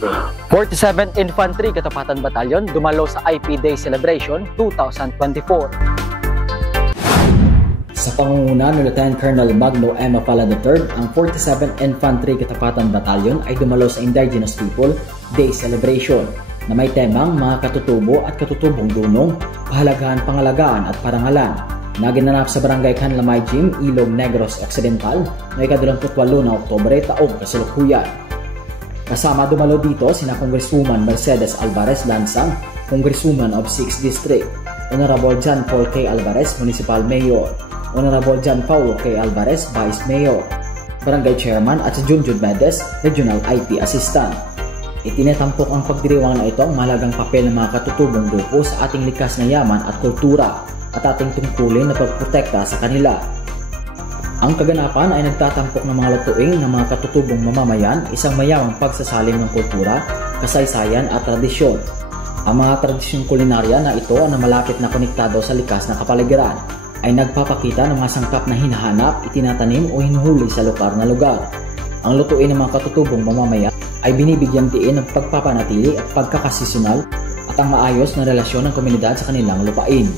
47th Infantry Katapatan Battalion dumalo sa IP Day Celebration 2024. Sa pangunguna ni Lieutenant Colonel Magno M. Apala III, ang 47th Infantry Katapatan Battalion ay dumalo sa Indigenous People Day Celebration na may temang mga katutubo at katutubong dunong, pahalagahan, pangalagaan at parangalan na ginanap sa Barangay Canlamay Gym, Ilog Negros Occidental noong 28 na Oktubre taong kasalukuyan. Kasama dumalo dito sina Congresswoman Mercedes Alvarez Lansang, Congresswoman of 6th District, Honorable John Paul K. Alvarez, Municipal Mayor, Honorable John Paulo K. Alvarez, Vice Mayor, Barangay Chairman at si Junjun Medes, Regional IT Assistant. Itinatampok ang pagdiriwang na ito ang mahalagang papel ng mga katutubong grupo sa ating likas na yaman at kultura at ating tungkulin na pagprotekta sa kanila. Ang kaganapan ay nagtatampok ng mga lutuing ng mga katutubong mamamayan, isang mayamang pagsasalim ng kultura, kasaysayan at tradisyon. Ang mga tradisyong kulinarya na ito na malapit na konektado sa likas na kapaligiran ay nagpapakita ng mga sangkap na hinahanap, itinatanim o hinuhuli sa lokal na lugar. Ang lutuin ng mga katutubong mamamayan ay binibigyang diin ng pagpapanatili at pagkakasisonal at ang maayos na relasyon ng komunidad sa kanilang lupain.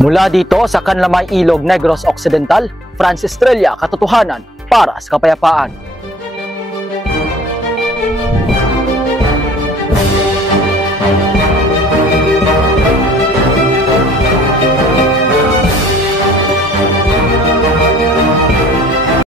Mula dito sa Canlamay Ilog Negros Occidental, Francis Estrella, katotohanan para sa kapayapaan.